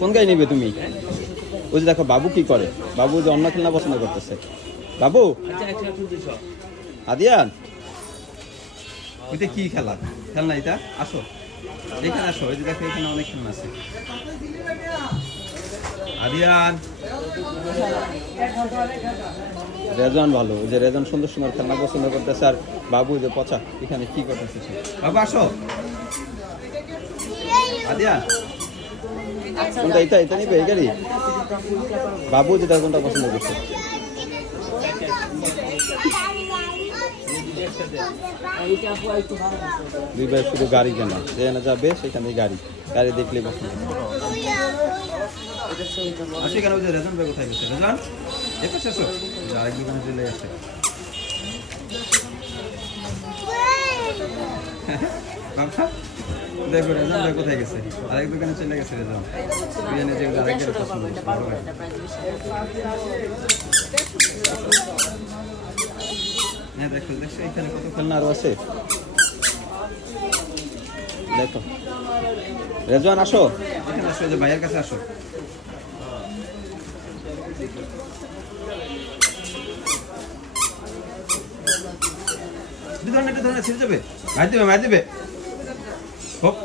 কোন গাড়ি নিবে তুমি? ওই যে দেখো বাবু কি করে, বাবু যে অন্য খেলনা পছন্দ করতেছে। বাবু আদিয়ান, ওইটা কি খেলা খেলনা এটা? আসো এখানে আসো, ওই যে দেখো এখানে অনেক খেলনা আছে। আদিয়ান, রেজন ভালো, ওই যে রেজন সুন্দর সুন্দর খেলনা পছন্দ করতেছে। আর বাবু যে পচা এখানে কি করতেছে? বাবু আসো। আদিয়ান কোনটা? এটা এটা নিবে এই গাড়ি? বাবু যেটা কোনটা পছন্দ করছে? দুই ভাই শুধু গাড়ি কেনা, যেখানে যাবে সেখানে গাড়ি, গাড়ি দেখলে পছন্দ। আচ্ছা কেন ওই যে রেজন ভাই কোথায় গেছে? রেজন দেখো শেষো, আরেক দোকানে চলে গেছে। বাবা দেখো রেজন ভাই কোথায় গেছে, আরেক দোকানে চলে গেছে রেজন। বিরিয়ানি যে আরেকের পছন্দ। হ্যাঁ দেখো দেখছো এখানে কত খেলনা আরো আছে। দেখো রেজওয়ান আসো, এখানে আসো, যে ভাইয়ের কাছে আসো। ছিঁড়ে যাবে, মার দিবে হোক।